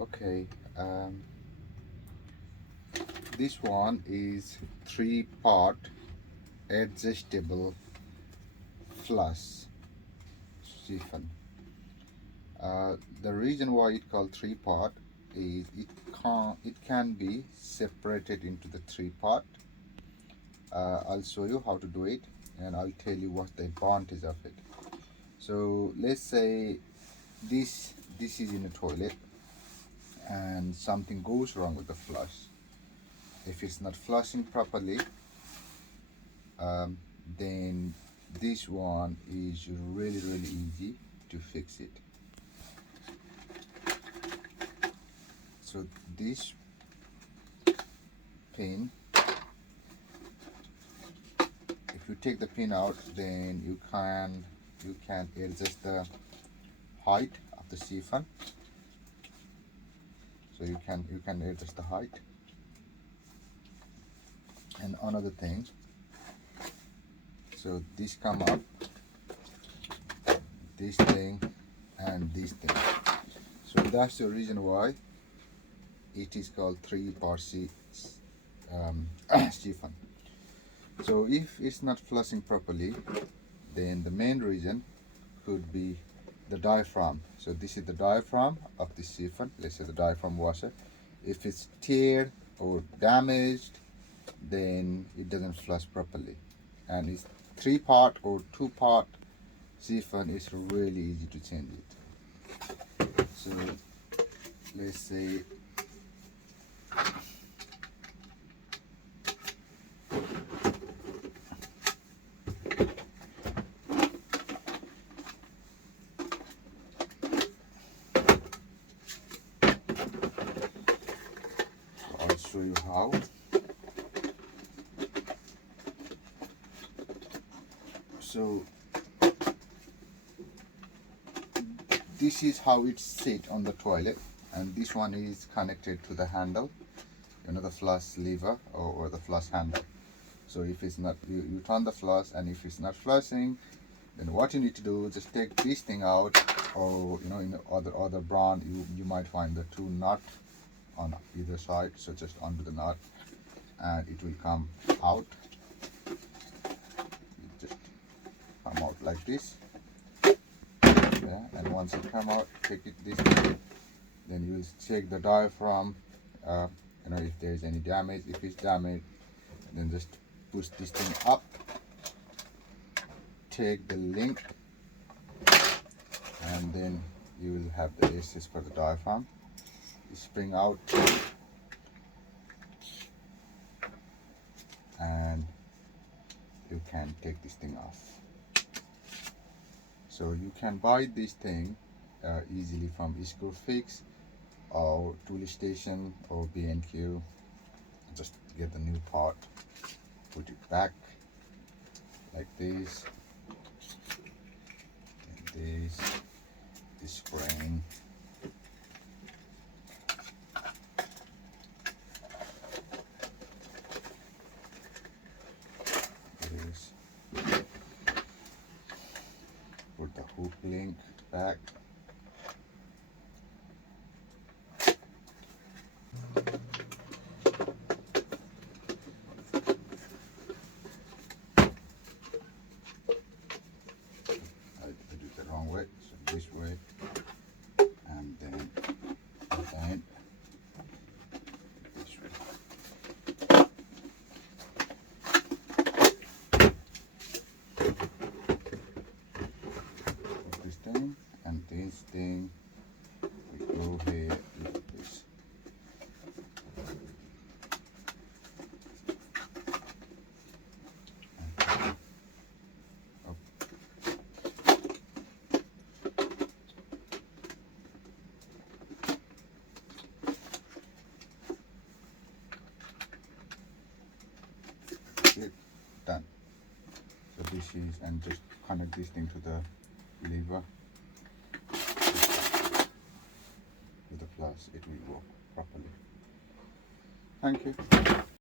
Okay, this one is 3-part adjustable flush syphon. The reason why it called 3-part is it can be separated into the 3-part. I'll show you how to do it, and I'll tell you what the advantage of it. So let's say this is in a toilet and something goes wrong with the flush. If it's not flushing properly, then this one is really easy to fix it. So this pin, if you take the pin out, then you can adjust the height of the syphon. So you can adjust the height. And another thing, so this come up, this thing and this thing. So that's the reason why it is called 3-part syphon. So if it's not flushing properly, then the main reason could be the diaphragm. So this is the diaphragm of the syphon, let's say the diaphragm washer. If it's teared or damaged, then it doesn't flush properly. And it's 3-part or 2-part syphon, is really easy to change it. So let's say I'll show you how. So this is how it's sit on the toilet, and this one is connected to the handle, the flush lever or the flush handle. So if it's not, you turn the flush, and if it's not flushing, then what you need to do is just take this thing out, or in the other brand you might find the 2 nuts on either side. So just undo the nut and it will come out. Just come out like this. Yeah, and once it come out, take it this way. Then you will check the diaphragm, if there's any damage. If it's damaged, then just push this thing up, take the link, and then you will have the access for the diaphragm. You spring out, and you can take this thing off. So you can buy this thing easily from Fix or Tool Station or B&Q. Just get the new part, put it back like this, and this spring. Put the hook link back. I did it the wrong way, so this way, and then this way. This thing and this thing, we go here like this. It done. So this is, and just connect this thing to the lever with the plus, it will work properly. Thank you.